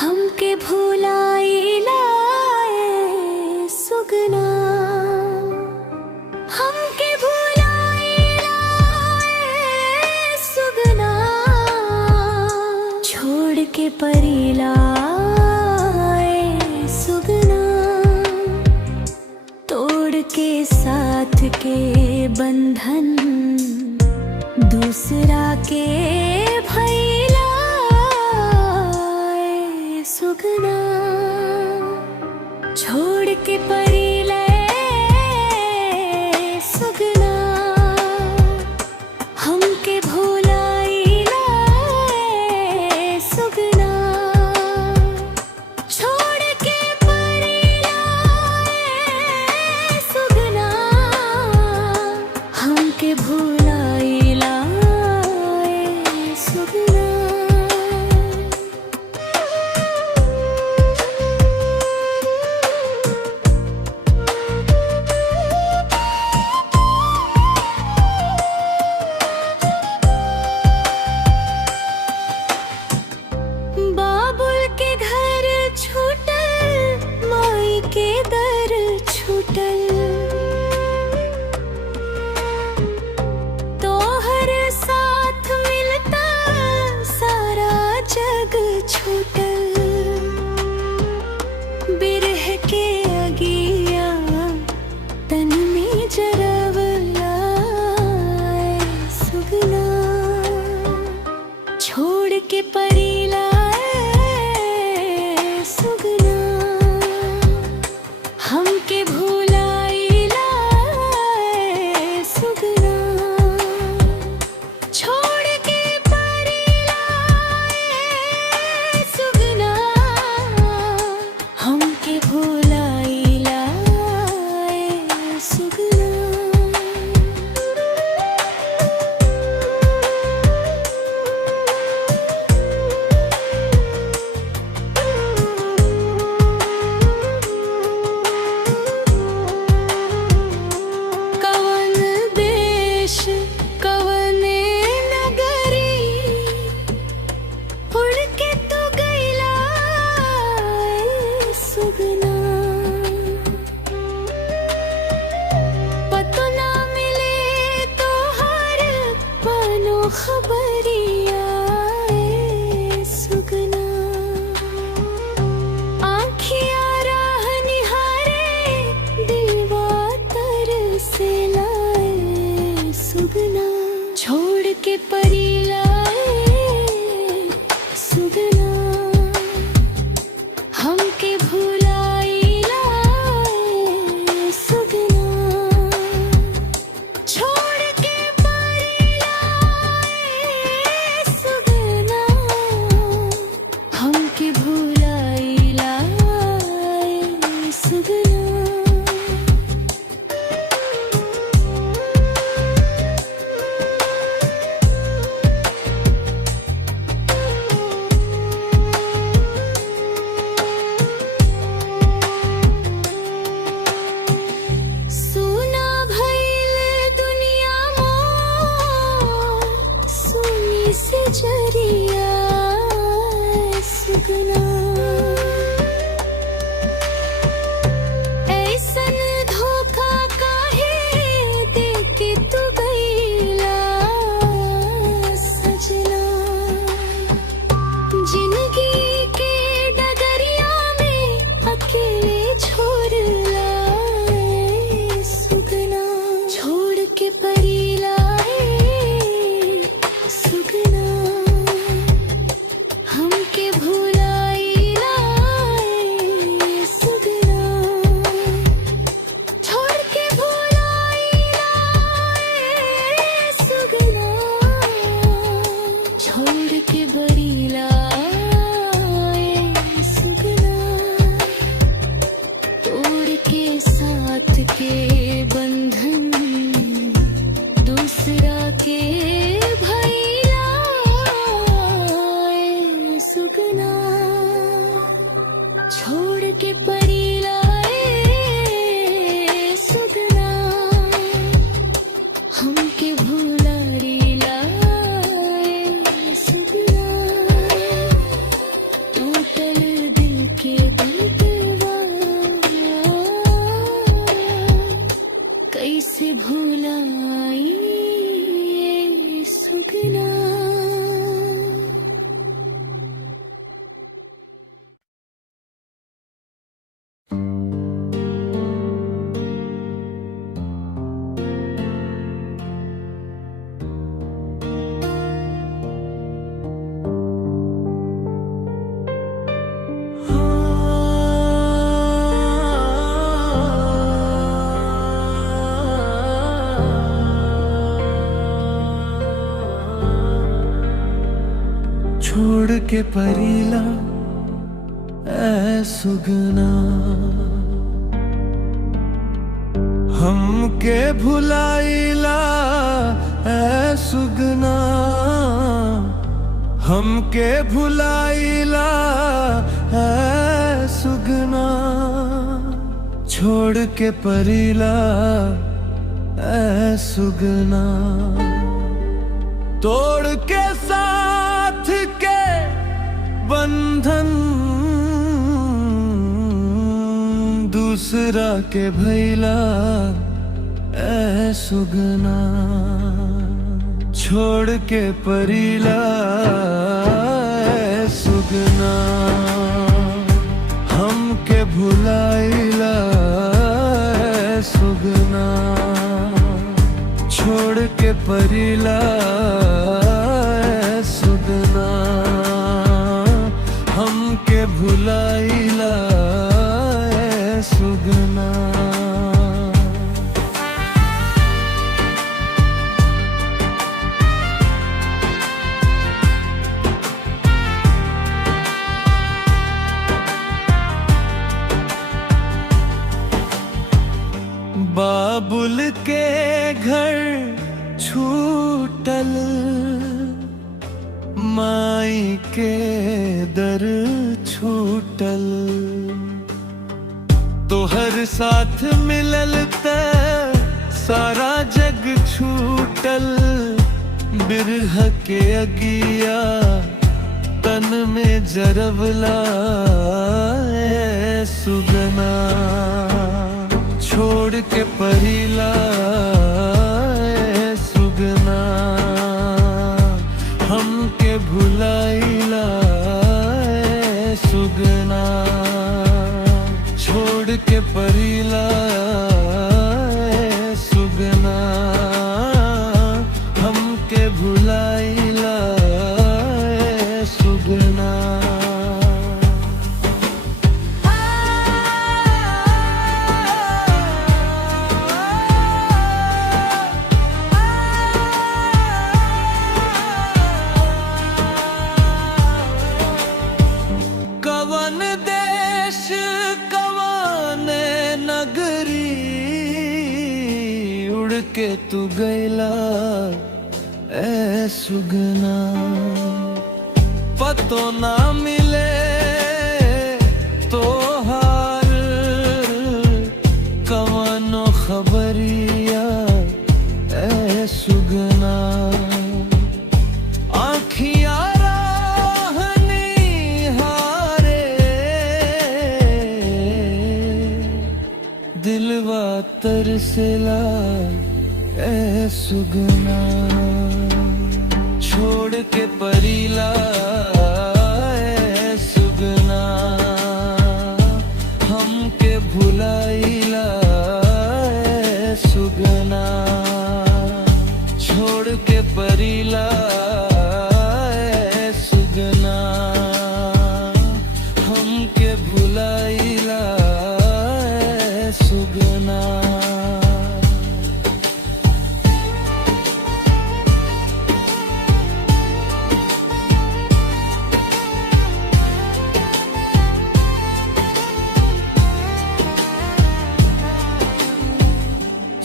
हमके भुलाई लाए सुगना, हमके भुलाई लाए सुगना, छोड़ के परी लाए सुगना, तोड़ के साथ के बंधन दूसरा के भैला सुगना, छोड़ के परी लाए सुगना, हमके भुलाई लाए सुगना, छोड़ के परी लाए सुगना, हमके भुलाई लाए सुगना। बाबुल के घर छूटल, माई के दर छूटल, तोहर साथ मिलता सारा जग छूटल, बिरह के अगिया तन में जरवला सुगना, छोड़ के परी लाए सुगना, हमके भुलाई लाए सुगना, छोड़ के परी लाए सुगना, हमके भुलाई लाए सुगना। पतो ना मिले तो हर मानो खबरिया सुगना, आँखियाँ राह निहारे दिलवा तरसे लाए सुगना, छोड़ के परी लाए सुगना, हमके भुलाई लाए सुगना, छोड़ के परी लाए सुगना, हमके भुलाई लाए सुगना। सुना भइल दुनिया मोर, सुनी से जरिया सुगना, ऐसन धोखा काहे देके तू गइला सजना, जिंदगी के डगरिया में अकेले छोड़ला सुगना, छोड़ के परी लाए सुगना, हमके भुलाई लाए सुगना, छोड़ के भुलाई लाए सुगना, छोड़ के बरी लाए सुगना, तोड़ के साथ के बंधन दूसरा के भैला सुगना, छोड़ के परी लाए सुगना, हमके भुलाई लाए सुगना, टूटल छोड़ के परीला ऐ सुगना, हमके भुलाइला ऐ सुगना, हमके भुलाइला ऐ सुगना, छोड़ के परीला ऐ सुगना, तोड़ के साथ के बंधन दूसरा के भैला ऐ सुगना, छोड़ के परीला ऐ सुगना, हमके भुलाइला ऐ सुगना, छोड़ के परीला ऐ सुगना, हमके भुलाइला ऐ सुगना। बाबुल के घर छूटल, माई के दर छूटल, तोहर साथ मिलल त सारा जग छूटल, बिरह के अगिया तन में जरवला ऐ सुगना, छोड़ के परीला ऐ सुगना, हमके भुलाइला ऐ सुगना, छोड़ के परीला ऐ सुगना, हमके भुलाइला ऐ सुगना। कवन देश कवन नगरी उड़ के तू गैला ऐ सुगना, पतो ना मिले तो हार कवनो खबरिया ऐ सुगना, आँखिया दिलवा तरसला ऐ सुगना, छोड़ के परीला ऐ सुगना, हमके भुलाइला ऐ सुगना, छोड़ के परीला ऐ सुगना, हमके भुलाइला सुगना।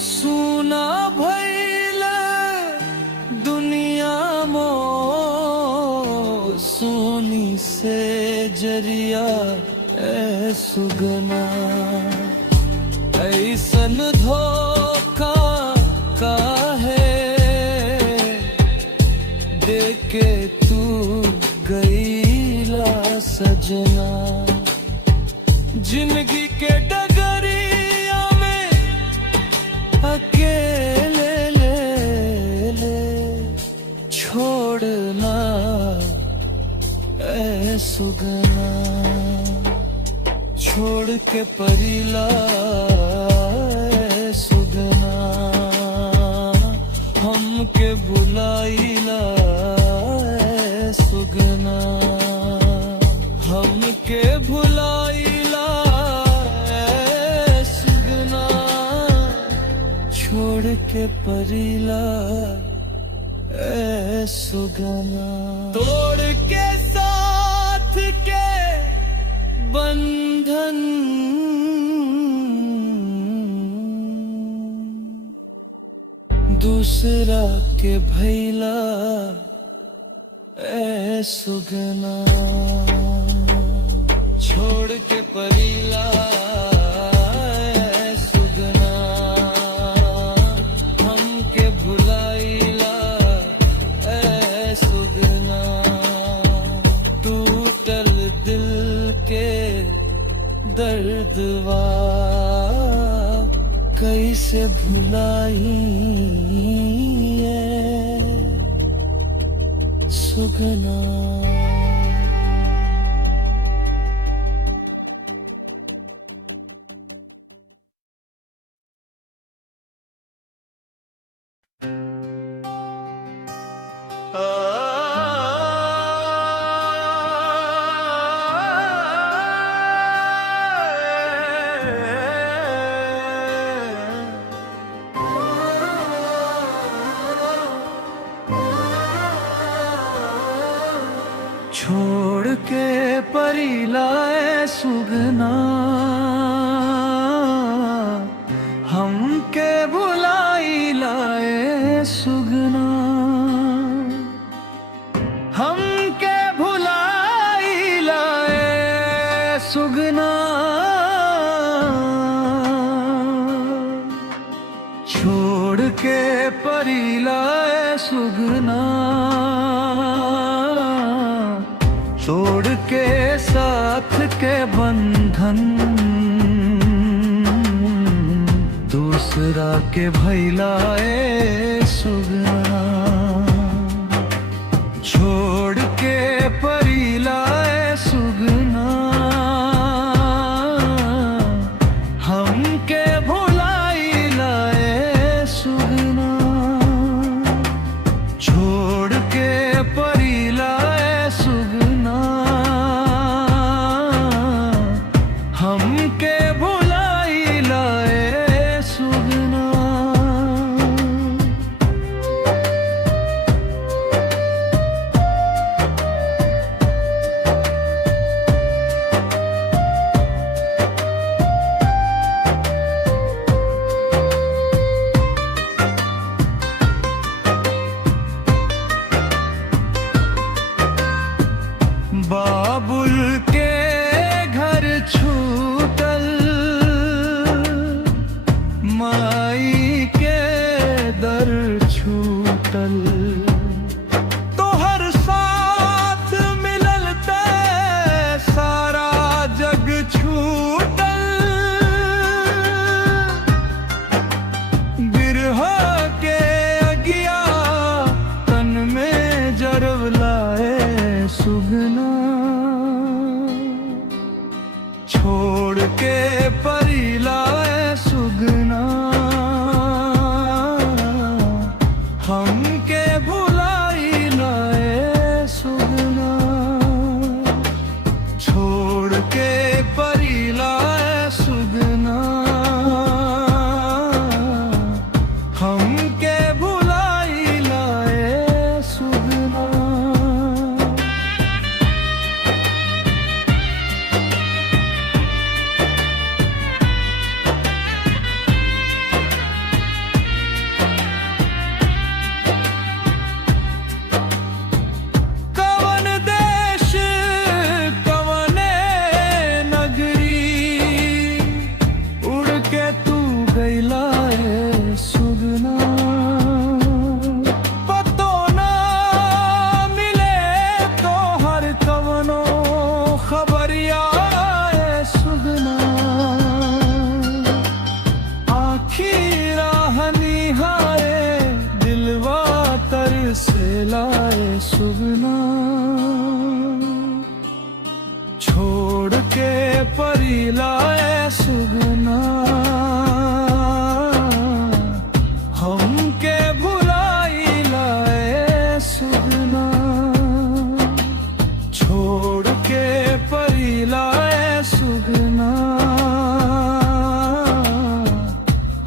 सुना भइल दुनिया मो सोनी से जरिया ऐ सुगना, ऐसन धोखा काहे देके तू गईला सजना, जिंदगी के डगरिया में अकेले ले छोड़ना ऐ सुगना, छोड़ के परीला ऐ सुगना, हमके भुलाइला ऐ सुगना, हमके भुलाइला ऐ सुगना, छोड़ के परीला ऐ सुगना, तोड़ के दूसरा के भैला ए सुगना छोड़ के परीला ए सुगना हमके भुलाइला ए सुगना टूटल दिल के दर्दवा कैसे भुलाई सुगना। छोड़ के परीला ए सुगना हमके भुलाइला ए सुगना हमके भुलाइला ए सुगना छोड़ के परीला ए सुगना तोड़ के साथ के बंधन दूसरा के भैला ए सुगना छोड़ के परीला ए सुगना हमके भुलाइला ए सुगना छोड़ के परीला ए सुगना हमके भुलाइला ए सुगना। बाबुल के घर छूटल माई के दर छूटल तो हर साथ मिलल ते सारा जग छूटल बिरहा के अगिया तन में जरवलाए सुगना छोड़ के परीला ए सुगना हमके भुलाइला ए सुगना छोड़ के परीला ए सुगना हमके भुलाइला ए सुगना। कवन देश कवने नगरी उड़ के तू गइला ए सुगना पतो ना मिले तो हर कवनो खबरिया ए सुगना आखिर निहारे दिलवा तरसेला ए सुगना छोड़ के परीला ए सुगना हमके भुलाइला ए सुगना छोड़ के परीला ए सुगना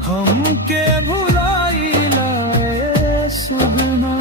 हमके भुलाइला ए सुगना।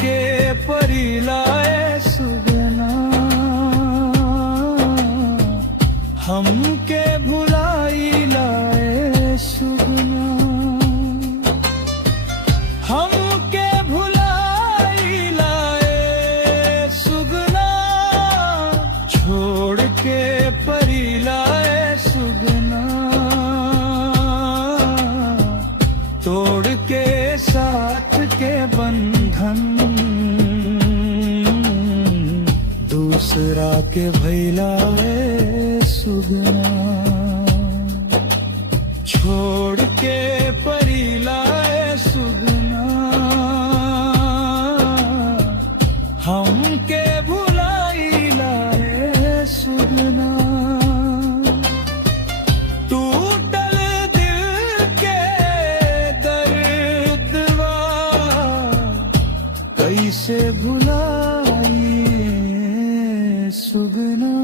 के परी लाए सुगना हमके भुलाई लाए सुगना हमके भुलाई लाए सुगना छोड़ के परी लाए सुगना तोड़ के साथ के बंधन दूसरा के भैलाए सुगना छोड़ के परी लाए सुगना हमके भुलाई लाए सुगना टूटल दिल के दर्दवा कैसे भुलाए सुगना